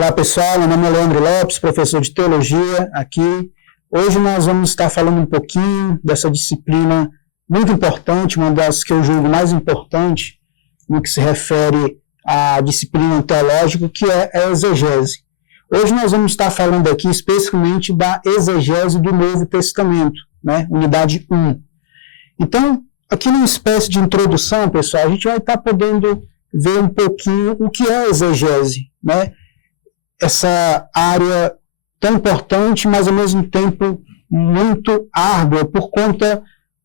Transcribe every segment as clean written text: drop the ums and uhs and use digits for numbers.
Olá pessoal, meu nome é Leandro Lopes, professor de Teologia aqui. Hoje nós vamos estar falando um pouquinho dessa disciplina muito importante, uma das que eu julgo mais importante no que se refere à disciplina teológica, que é a exegese. Hoje nós vamos estar falando aqui especificamente da exegese do Novo Testamento, né? Unidade 1. Então, aqui numa espécie de introdução, pessoal, a gente vai estar podendo ver um pouquinho o que é a exegese, né? Essa área tão importante, mas ao mesmo tempo muito árdua, por conta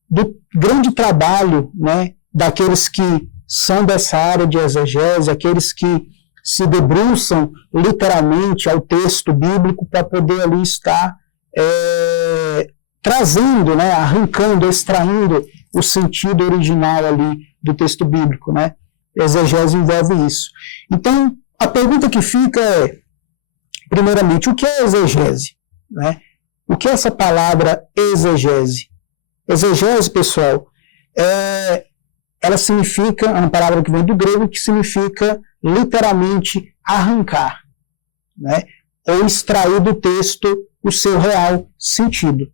do grande trabalho, né, daqueles que são dessa área de exegese, aqueles que se debruçam literalmente ao texto bíblico para poder ali estar trazendo, né, arrancando, extraindo o sentido original ali do texto bíblico, né? Exegese envolve isso. Então, a pergunta que fica é, primeiramente, o que é exegese? Né? O que é essa palavra exegese? Exegese, pessoal, ela significa, é uma palavra que vem do grego, que significa literalmente arrancar, né? Ou extrair do texto o seu real sentido.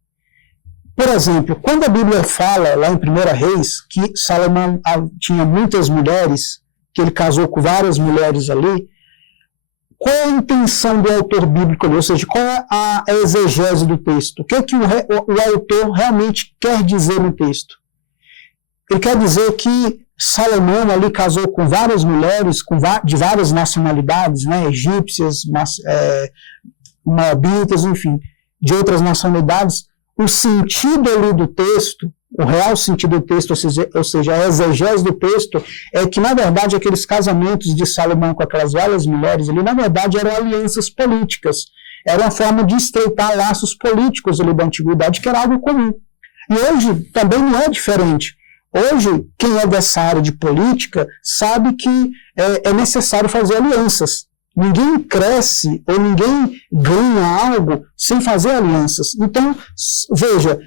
Por exemplo, quando a Bíblia fala, lá em 1 Reis, que Salomão tinha muitas mulheres, que ele casou com várias mulheres ali, qual é a intenção do autor bíblico ali? Ou seja, qual é a exegese do texto? O que é que o autor realmente quer dizer no texto? Ele quer dizer que Salomão ali casou com várias mulheres de várias nacionalidades, né? Egípcias, moabitas, enfim, de outras nacionalidades. O sentido ali do texto, o real sentido do texto, ou seja, a exegese do texto, é que, na verdade, aqueles casamentos de Salomão com aquelas várias mulheres ali, na verdade, eram alianças políticas. Era uma forma de estreitar laços políticos ali da antiguidade, que era algo comum. E hoje também não é diferente. Hoje, quem é dessa área de política sabe que é necessário fazer alianças. Ninguém cresce ou ninguém ganha algo sem fazer alianças. Então, veja,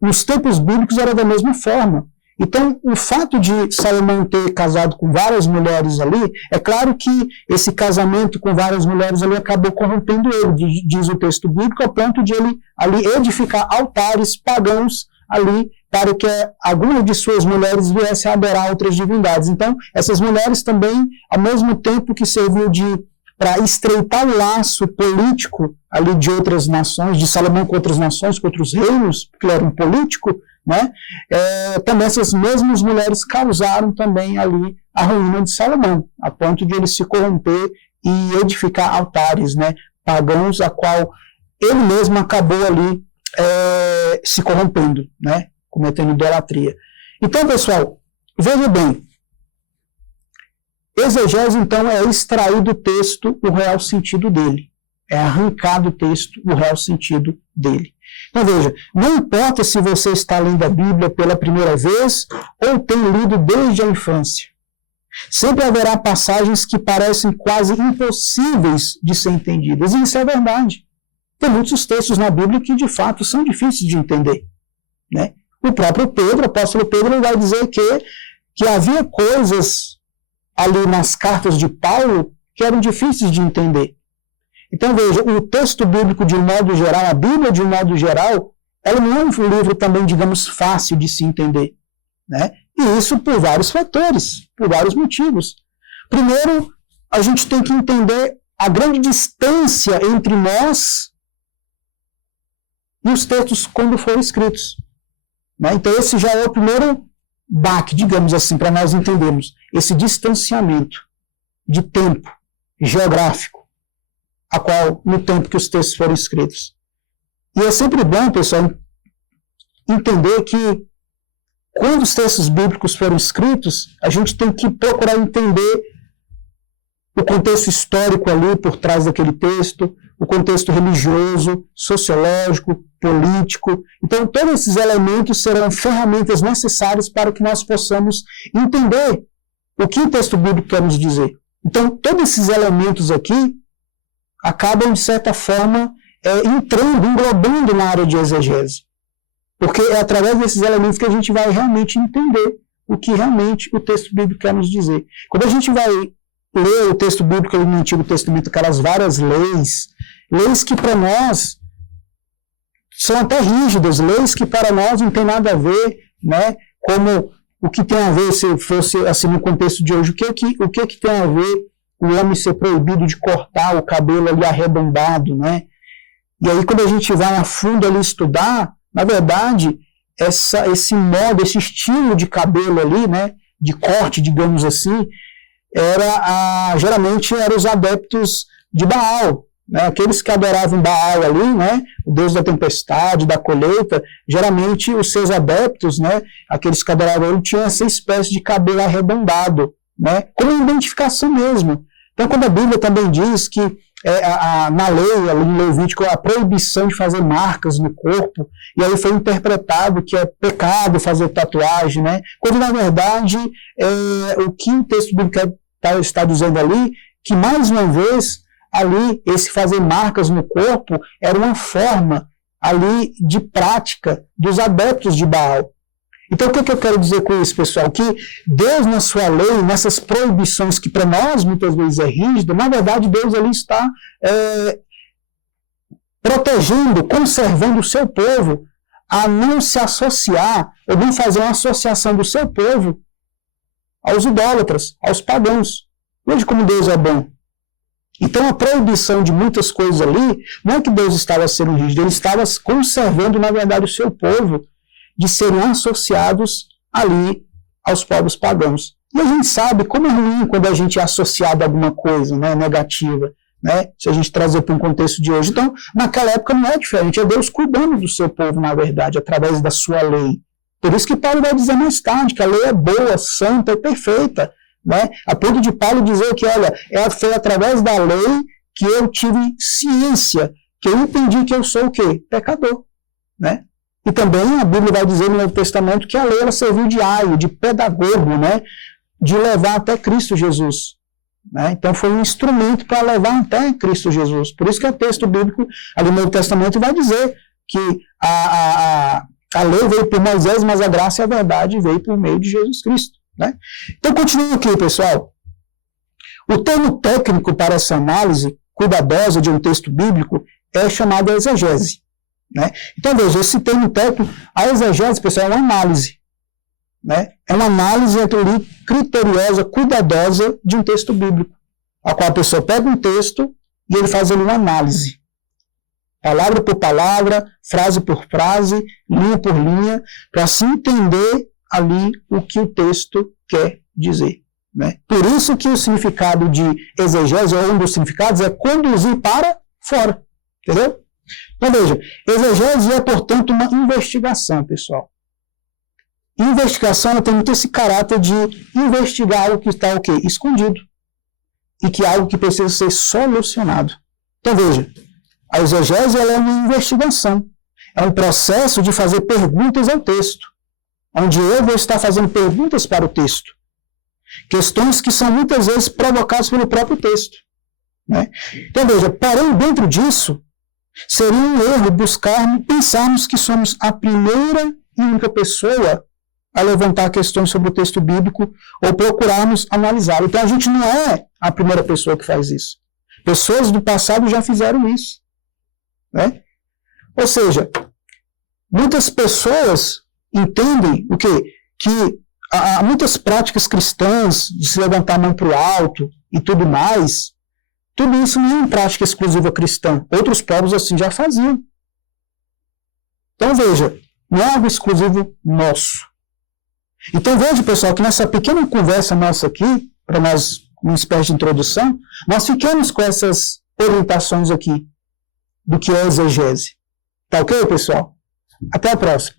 nos tempos bíblicos era da mesma forma. Então, o fato de Salomão ter casado com várias mulheres ali, é claro que esse casamento com várias mulheres ali acabou corrompendo ele, diz o texto bíblico, ao ponto de ele ali edificar altares pagãos ali, para que algumas de suas mulheres viessem a adorar outras divindades. Então, essas mulheres também, ao mesmo tempo que serviu para estreitar o laço político ali de outras nações, de Salomão com outras nações, com outros reinos, porque ele era um político, né? Também essas mesmas mulheres causaram também ali a ruína de Salomão, a ponto de ele se corromper e edificar altares, né, pagãos, a qual ele mesmo acabou ali se corrompendo, né, cometendo idolatria. Então, pessoal, veja bem, exegese, então, é extrair do texto o real sentido dele. É arrancar do texto o real sentido dele. Então, veja, não importa se você está lendo a Bíblia pela primeira vez ou tem lido desde a infância. Sempre haverá passagens que parecem quase impossíveis de ser entendidas. E isso é verdade. Tem muitos textos na Bíblia que, de fato, são difíceis de entender, né? O próprio Pedro, o apóstolo Pedro, vai dizer que havia coisas ali nas cartas de Paulo que eram difíceis de entender. Então, veja, o texto bíblico de um modo geral, a Bíblia de um modo geral, ela não é um livro também, digamos, fácil de se entender, né? E isso por vários fatores, por vários motivos. Primeiro, a gente tem que entender a grande distância entre nós e os textos quando foram escritos, né? Então, esse já é o primeiro baque, digamos assim, para nós entendermos esse distanciamento de tempo geográfico, a qual, no tempo que os textos foram escritos. E é sempre bom, pessoal, entender que quando os textos bíblicos foram escritos, a gente tem que procurar entender o contexto histórico ali por trás daquele texto, o contexto religioso, sociológico, político. Então, todos esses elementos serão ferramentas necessárias para que nós possamos entender o que o texto bíblico quer nos dizer. Então, todos esses elementos aqui acabam, de certa forma, englobando na área de exegese. Porque é através desses elementos que a gente vai realmente entender o que realmente o texto bíblico quer nos dizer. Quando a gente vai lê o texto bíblico ali no Antigo Testamento, aquelas várias leis que para nós são até rígidas, leis que para nós não tem nada a ver, né? Como o que tem a ver, se fosse assim no contexto de hoje, o que tem a ver o homem ser proibido de cortar o cabelo ali arredondado, né? E aí quando a gente vai a fundo ali estudar, na verdade, esse modo, esse estilo de cabelo ali, né? De corte, digamos assim, geralmente eram os adeptos de Baal, né? Aqueles que adoravam Baal ali, né? O deus da tempestade, da colheita, geralmente os seus adeptos, né? Aqueles que adoravam ele, tinham essa espécie de cabelo arredondado, né? Como identificação mesmo. Então, quando a Bíblia também diz que na lei, ali em Levítico, a proibição de fazer marcas no corpo, e aí foi interpretado que é pecado fazer tatuagem, né? Quando, na verdade, o que o texto bíblico está dizendo ali, que, mais uma vez, ali, esse fazer marcas no corpo era uma forma ali de prática dos adeptos de Baal. Então, o que eu quero dizer com isso, pessoal? Que Deus, na sua lei, nessas proibições que para nós muitas vezes é rígida, na verdade, Deus ali está protegendo, conservando o seu povo a não se associar, ou não fazer uma associação do seu povo aos idólatras, aos pagãos. Veja como Deus é bom. Então, a proibição de muitas coisas ali, não é que Deus estava sendo rígido, ele estava conservando, na verdade, o seu povo de serem associados ali aos povos pagãos. E a gente sabe como é ruim quando a gente é associado a alguma coisa, né, negativa, né, se a gente trazer para um contexto de hoje. Então, naquela época não é diferente, é Deus cuidando do seu povo, na verdade, através da sua lei. Por isso que Paulo vai dizer mais tarde que a lei é boa, santa e perfeita, né, a ponto de Paulo dizer que, olha, foi através da lei que eu tive ciência, que eu entendi que eu sou o quê? Pecador, né? E também a Bíblia vai dizer no Novo Testamento que a lei ela serviu de aio, de pedagogo, né? De levar até Cristo Jesus. Né? Então foi um instrumento para levar até Cristo Jesus. Por isso que o texto bíblico ali no Novo Testamento vai dizer que a lei veio por Moisés, mas a graça e a verdade veio por meio de Jesus Cristo. Né? Então continua aqui, pessoal. O termo técnico para essa análise cuidadosa de um texto bíblico é chamado exegese. Né? Então, veja, esse termo técnico, a exegese, pessoal, é uma análise. Né? É uma análise criteriosa, cuidadosa de um texto bíblico, a qual a pessoa pega um texto e ele faz ali uma análise. Palavra por palavra, frase por frase, linha por linha, para se entender ali o que o texto quer dizer. Né? Por isso que o significado de exegese, ou um dos significados, é conduzir para fora. Entendeu? Então, veja, exegese é, portanto, uma investigação, pessoal. Investigação tem muito esse caráter de investigar algo que está o quê? Escondido. E que é algo que precisa ser solucionado. Então, veja, a exegese ela é uma investigação. É um processo de fazer perguntas ao texto, onde eu vou estar fazendo perguntas para o texto. Questões que são muitas vezes provocadas pelo próprio texto. Né? Então, veja, porém, dentro disso, seria um erro pensarmos que somos a primeira e única pessoa a levantar questões sobre o texto bíblico ou procurarmos analisá-lo. Então, a gente não é a primeira pessoa que faz isso. Pessoas do passado já fizeram isso. Né? Ou seja, muitas pessoas entendem o quê? Que há muitas práticas cristãs de se levantar a mão para o alto e tudo mais. Tudo isso não é uma prática exclusiva cristã. Outros povos assim já faziam. Então, veja, não é algo exclusivo nosso. Então, veja, pessoal, que nessa pequena conversa nossa aqui, para nós, uma espécie de introdução, nós ficamos com essas orientações aqui do que é exegese. Tá ok, pessoal? Até a próxima.